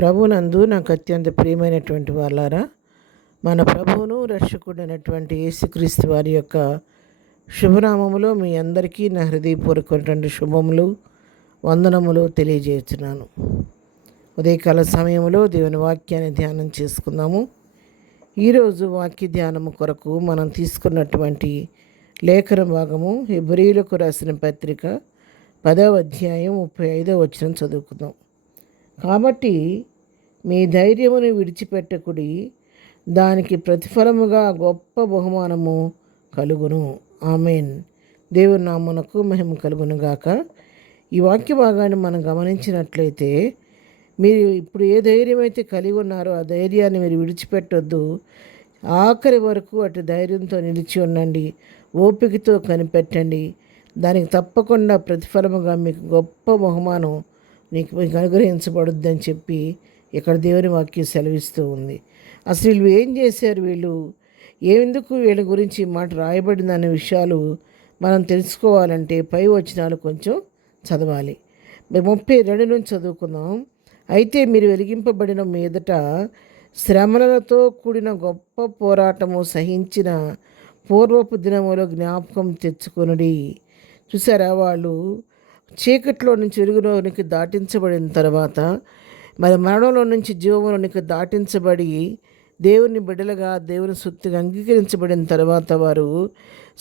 ప్రభునందు నాకు అత్యంత ప్రియమైనటువంటి వాళ్ళారా, మన ప్రభువును రక్షకుడైనటువంటి యేసుక్రీస్తు వారి యొక్క శుభనామములో మీ అందరికీ నా హృదయపూర్వకమైనటువంటి శుభములు, వందనములు తెలియజేస్తున్నాను. ఉదయకాల సమయంలో దేవుని వాక్యాన్ని ధ్యానం చేసుకుందాము. ఈరోజు వాక్య ధ్యానము కొరకు మనం తీసుకున్నటువంటి లేఖన భాగము హెబ్రీయులకు రాసిన పత్రిక 10వ అధ్యాయం 35వ వచనం చదువుకుందాం. కాబట్టి మీ ధైర్యమును విడిచిపెట్టకుడి, దానికి ప్రతిఫలముగా గొప్ప బహుమానము కలుగును. ఆమెన్. దేవుని నామమునకు మహిమ కలుగునుగాక. ఈ వాక్య భాగాన్ని మనం గమనించినట్లయితే, మీరు ఇప్పుడు ఏ ధైర్యం అయితే కలిగి ఉన్నారో ఆ ధైర్యాన్ని మీరు విడిచిపెట్టొద్దు. ఆఖరి వరకు అటు ధైర్యంతో నిలిచి ఉండండి, ఓపికతో కనిపెట్టండి. దానికి తప్పకుండా ప్రతిఫలముగా మీకు గొప్ప బహుమానం మీకు అనుగ్రహించబడుద్ది అని చెప్పి ఇక్కడ దేవుని వాక్యం సెలవిస్తూ ఉంది. అసలు వీళ్ళు ఏం చేశారు, వీళ్ళు ఎందుకు వీళ్ళ గురించి మాట రాయబడింది అనే విషయాలు మనం తెలుసుకోవాలంటే పై వచనాలు కొంచెం చదవాలి. 32 నుంచి చదువుకుందాం. అయితే మీరు వెలిగింపబడిన మీదట శ్రమలతో కూడిన గొప్ప పోరాటము సహించిన పూర్వపు దినములో జ్ఞాపకం తెచ్చుకొనుడి. చూసారా, వాళ్ళు చీకట్లో నుంచి వెలుగులోనికి దాటించబడిన తర్వాత, మరి మరణంలో నుంచి జీవంలోనికి దాటించబడి దేవుని బిడ్డలుగా దేవుని సొత్తుగా అంగీకరించబడిన తర్వాత వారు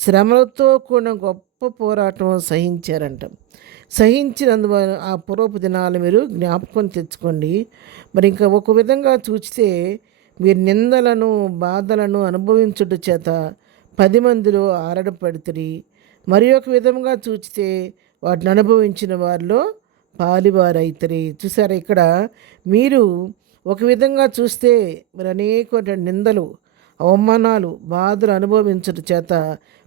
శ్రమలతో కూడిన గొప్ప పోరాటం సహించారంట. సహించినందువల్ల ఆ పూర్వపు దినాలు మీరు జ్ఞాపకం తెచ్చుకోండి. మరి ఇంకా ఒక విధంగా చూస్తే మీరు నిందలను బాధలను అనుభవించుట చేత 10 మందిలో ఆరడపడితిరి. మరి ఒక విధంగా చూస్తే వాటిని అనుభవించిన వారిలో పాలివారైతరి. చూసారా, ఇక్కడ మీరు ఒక విధంగా చూస్తే మరి అనేక నిందలు, అవమానాలు, బాధలు అనుభవించడం చేత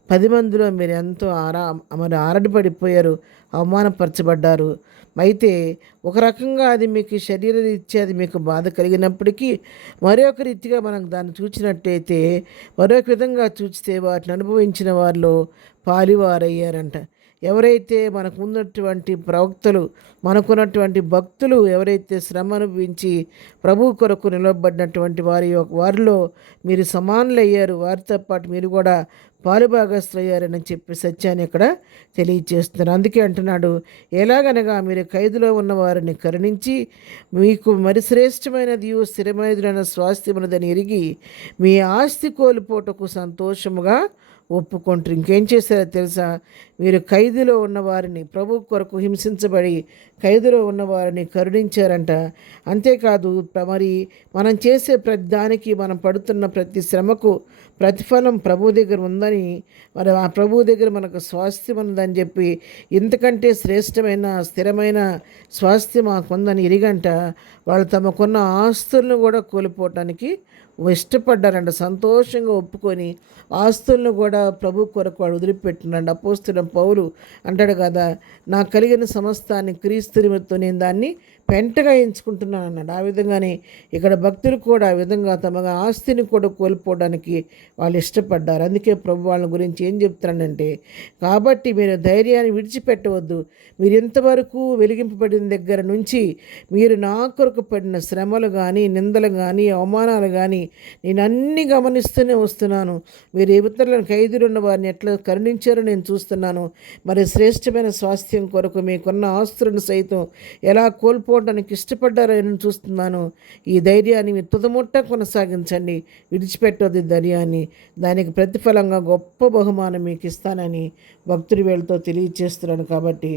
10 మందిలో మీరు ఎంతో ఆరడిపడిపోయారు, అవమానపరచబడ్డారు. అయితే ఒక రకంగా అది మీకు శరీర రీత్యా అది మీకు బాధ కలిగినప్పటికీ, మరొక రీతిగా మనం దాన్ని చూసినట్టయితే, మరొక విధంగా చూస్తే వాటిని అనుభవించిన వారిలో పాలివారయ్యారంట. ఎవరైతే మనకు ఉన్నటువంటి ప్రవక్తలు, మనకున్నటువంటి భక్తులు ఎవరైతే శ్రమ అనుభవించి ప్రభు కొరకు నిలబడినటువంటి వారిలో మీరు సమానులయ్యారు, వారితో పాటు మీరు కూడా పాలుభాగస్తులయ్యారని చెప్పి సత్యాన్ని ఇక్కడ తెలియజేస్తున్నారు. అందుకే అంటున్నాడు, ఎలాగనగా మీరు ఖైదులో ఉన్న వారిని కరుణించి మీకు మరి శ్రేష్టమైనది స్థిరమైనదైన స్వాస్థ్యమునదని ఎరిగి మీ ఆస్తి కోల్పోటకు సంతోషముగా ఒప్పుకుంటారు. ఇంకేం చేశారో తెలుసా, మీరు ఖైదులో ఉన్నవారిని, ప్రభు కొరకు హింసించబడి ఖైదులో ఉన్నవారిని కరుణించారంట. అంతేకాదు, మరి మనం చేసే ప్రతి దానికి, మనం పడుతున్న ప్రతి శ్రమకు ప్రతిఫలం ప్రభు దగ్గర ఉందని, మరి ఆ ప్రభు దగ్గర మనకు స్వాస్థ్యం ఉందని చెప్పి, ఇంతకంటే శ్రేష్టమైన స్థిరమైన స్వాస్థ్యం మాకుందని ఎరిగంట వాళ్ళు తమకున్న ఆస్తులను కూడా కోల్పోవటానికి ఇష్టపడ్డారంట. సంతోషంగా ఒప్పుకొని ఆస్తులను కూడా ప్రభు కొరకు వాడు వదిలిపెట్టినాడు. అపోస్తుల పౌలు అంటాడు కదా, నాకు కలిగిన సమస్తాన్ని క్రీస్తు నిమిత్తం నేను దాన్ని పెంటగా ఎంచుకుంటున్నాను అన్నాడు. ఆ విధంగానే ఇక్కడ భక్తులు కూడా ఆ విధంగా తమ ఆస్తిని కూడా కోల్పోవడానికి వాళ్ళు ఇష్టపడ్డారు. అందుకే ప్రభు వాళ్ళ గురించి ఏం చెప్తున్నానంటే, కాబట్టి మీరు ధైర్యాన్ని విడిచిపెట్టవద్దు. మీరు ఇంతవరకు వెలిగింపబడిన దగ్గర నుంచి మీరు నా కొరకు పడిన శ్రమలు కానీ, నిందలు కానీ, అవమానాలు కానీ నేను అన్నీ గమనిస్తూనే వస్తున్నాను. మీరు ఇతరులను ఖైదులున్న వారిని ఎట్లా కరుణించారో నేను చూస్తున్నాను. మరి శ్రేష్టమైన స్వాస్థ్యం కొరకు మీకున్న ఆస్తులను సైతం ఎలా కోల్పోవడానికి ఇష్టపడ్డారని చూస్తున్నాను. ఈ ధైర్యాన్ని మీరు తుదముట్ట కొనసాగించండి, విడిచిపెట్టొద్దు ధైర్యాన్ని. దానికి ప్రతిఫలంగా గొప్ప బహుమానం మీకు ఇస్తానని భక్తుడి వేళతో తెలియజేస్తున్నాను. కాబట్టి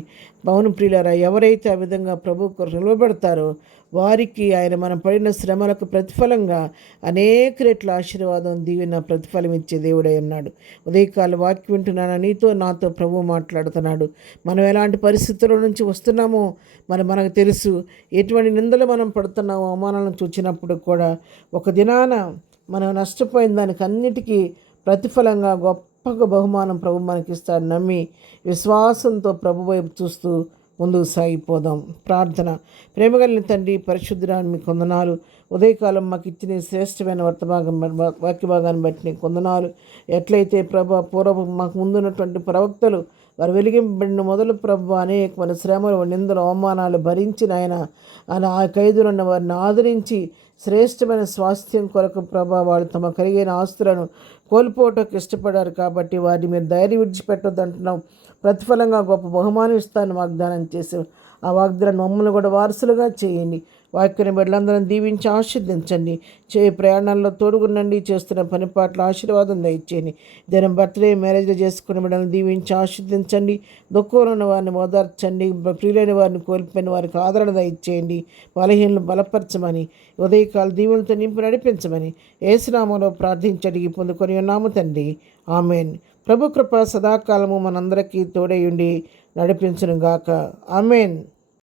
పవన్ ప్రియులారా, ఎవరైతే ఆ విధంగా ప్రభు కొరకు నిలబడతారో వారికి ఆయన మనం పడిన శ్రమలకు ప్రతిఫలంగా అనేక రెట్ల ఆశీర్వాదం, దీవెన, ప్రతిఫలం ఇచ్చే దేవుడై ఉన్నాడు. ఉదయకాల వాక్యం వింటున్నాను, నీతో నాతో ప్రభు మాట్లాడుతున్నాడు. మనం ఎలాంటి పరిస్థితుల నుంచి వస్తున్నామో మరి మనకు తెలుసు. ఎటువంటి నిందలు మనం పడుతున్నామో, అవమానాలను చూచినప్పుడు కూడా ఒక దినాన మనం నష్టపోయిన దానికి అన్నిటికీ ప్రతిఫలంగా గొప్పగా బహుమానం ప్రభు మనకిస్తాడు. నమ్మి విశ్వాసంతో ప్రభు వైపు చూస్తూ ముందుకు సాగిపోదాం. ప్రార్థన. ప్రేమగలిగిన తండ్రి, పరిశుద్ధురాని మీకు వందనాలు. ఉదయకాలం మాకు ఇచ్చిన శ్రేష్టమైన వాక్య భాగాన్ని బట్టి నీకు వందనాలు. ఎట్లయితే పూర్వ మాకు ముందున్నటువంటి ప్రవక్తలు వారు వెలిగింపబడిన మొదలు ప్రభు అనేకమైన శ్రమలు నిందలు అవమానాలు భరించిన ఆయన ఆ ఖైదులున్న వారిని ఆదరించి శ్రేష్టమైన స్వాస్థ్యం కొరకు ప్రభా వాళ్ళు తమ కలిగిన ఆస్తులను కోల్పోవటానికి ఇష్టపడారు కాబట్టి వారిని మీరు ధైర్యం విడిచిపెట్టొద్దు అంటున్నాం. ప్రతిఫలంగా గొప్ప బహుమానం ఇస్తాను వాగ్దానం చేసి ఆ వాగ్దానం మమ్మల్ని కూడా వారసులుగా చేయండి. వాక్యని బిడ్డలందరం దీవించి ఆశీర్దించండి. ప్రయాణాల్లో తోడుగుండండి. చేస్తున్న పని పాటల ఆశీర్వాదం దయచేయండి. దినం బర్త్డే మ్యారేజ్లు చేసుకున్న బిడ్డలను దీవించి ఆశీర్దించండి. దుఃఖంలో ఉన్న వారిని ఓదార్చండి. ప్రియులైన వారిని కోల్పోయిన వారికి ఆదరణ దయచేయండి. బలహీనలు బలపరచమని ఉదయకాల దీవులతో నింపి నడిపించమని యేసునామములో ప్రార్థించి అడిగి పొందుకొని ఉన్నాము తండ్రి. ఆమెన్. ప్రభు కృప సదాకాలము మనందరికీ తోడయుండి నడిపించును గాక. ఆమెన్.